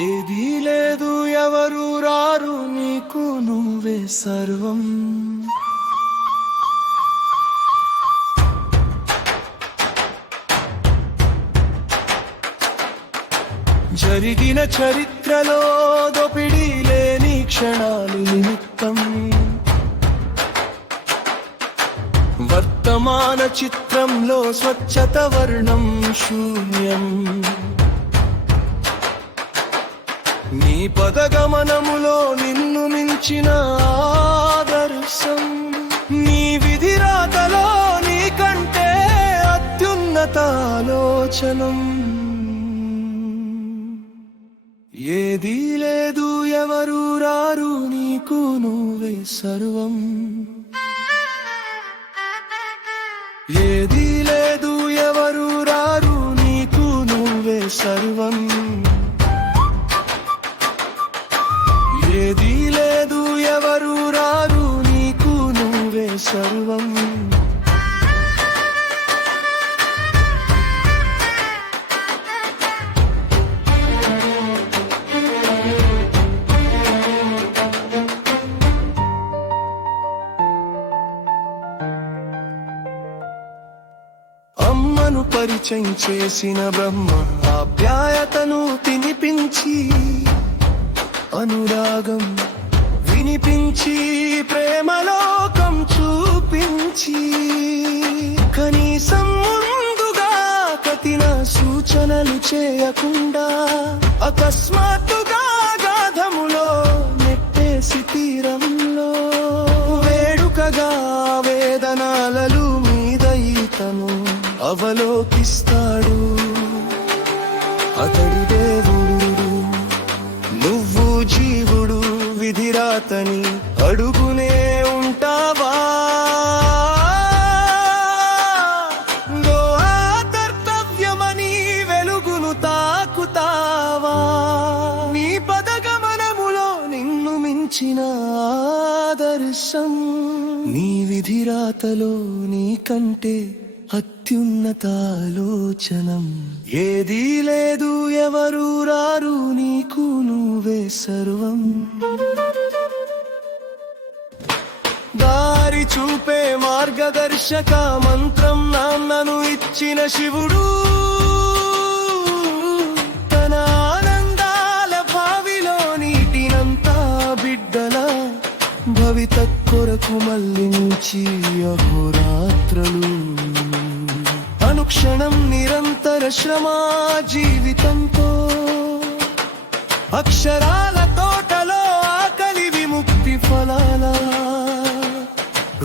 ఏదీ లేదు ఎవరు రారు నీకు నువ్వే సర్వం. జరిగిన చరిత్రలో దోపిడీ లేని క్షణాలు నిమిత్తం, వర్తమాన చిత్రంలో స్వచ్ఛత వర్ణం శూన్యం. నీ పదగమనములో నిన్ను మించిన ఆదర్శం, నీ విధిరాతలో నీకంటే అత్యున్నత ఆలోచనం. ఏదీ లేదు ఎవరు రారు నీకు నువ్వే సర్వం. ఏదీ లేదు ఎవరు రారు నీకు నువ్వే సర్వం. ఏదీ లేదు ఎవరు రారు నీకు నువ్వే సర్వం. అమ్మను పరిచయం చేసిన బ్రహ్మ ఆప్యాయతను తినిపించి, అనురాగం వినిపించి, ప్రేమలోకం చూపించి, కనీసం ముందుగా కఠిన సూచనలు చేయకుండా అకస్మాత్తుగా గాధములో నెట్టేసి తీరంలో వేడుకగా వేదనాలలు మీద ఈతను అవలోకిస్తాడు. అతడు దేవుడు, నువ్వు జీవుడు, విధిరాతని అడుగునే ఉంటావా? కర్తవ్యమని వెలుగును తాకుతావా? నీ పదగమనములో నిన్ను మించిన ఆదర్శం, నీ విధిరాతలో నీకంటే అత్యున్నత ఆలోచనం. ఏదీ లేదు ఎవరు రారు నీకు నువ్వే సర్వం. దారి చూపే మార్గదర్శక మంత్రం నాన్నను ఇచ్చిన శివుడు, తన ఆనందాల బావిలో నీటినంతా బిడ్డల భవిత కొరకు మళ్లించి అహోరాత్రలు అనుక్షణం నిరంతర శ్రమ జీవితంతో, అక్షరాల తోటలో ఆకలి విముక్తి ఫలాల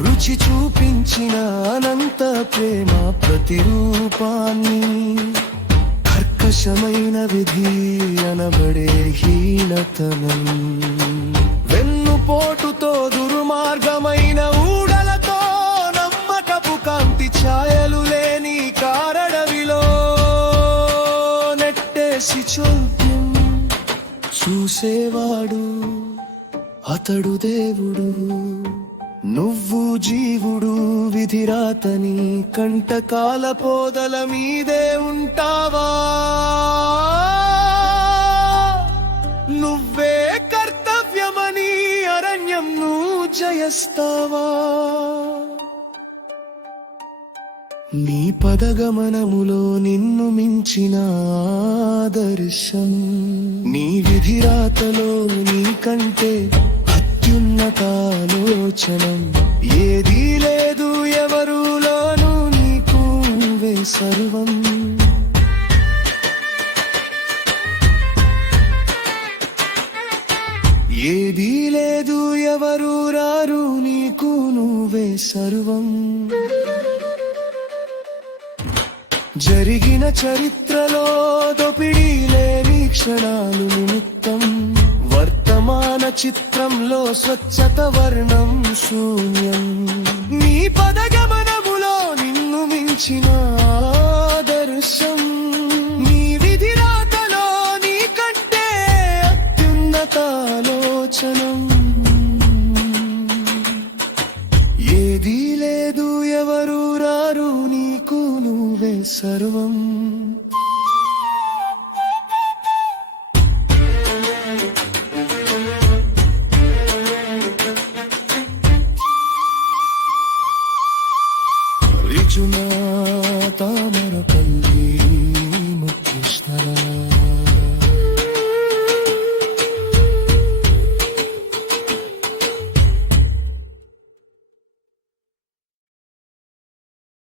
రుచి చూపించిన అనంత ప్రేమ ప్రతిరూపాన్ని, కర్కశమైన విధి అనబడే హీనతనం, వెన్నుపోటుతో దుర్మార్గమైన ఊడలతో నమ్మకపు కాంతి ఛాయలు లేని కారడవిలో నెట్టేసి చోద్యం చూసేవాడు అతడు దేవుడు. నువ్వు జీవుడు, విధిరాతని కంటకాల పోదల మీదే ఉంటావా? నువ్వే కర్తవ్యమని అరణ్యం నువ్వు జయిస్తావా? నీ పదగమనములో నిన్ను మించిన ఆదర్శం, నీ విధిరాతలో నీకంటే అత్యున్నత ఆలోచనం. ఏదీ లేదు ఎవరులోనూ నీకు నువ్వే సర్వం. ఏదీ లేదు ఎవరు రారు నీకు నువ్వే సర్వం. జరిగిన చరిత్రలో దోపిడీ లేని క్షణాలు నిమిత్తం, వర్తమాన చిత్రంలో స్వచ్ఛత వర్ణం శూన్యం. నీ పదగమనములో నిన్ను మించిన ఆదర్శం, నీ విధిరాతలో నీకంటే అత్యున్నత ఆలోచనం. ఏదీ లేదు ఎవరు రారు నీకు నువ్వే సర్వం.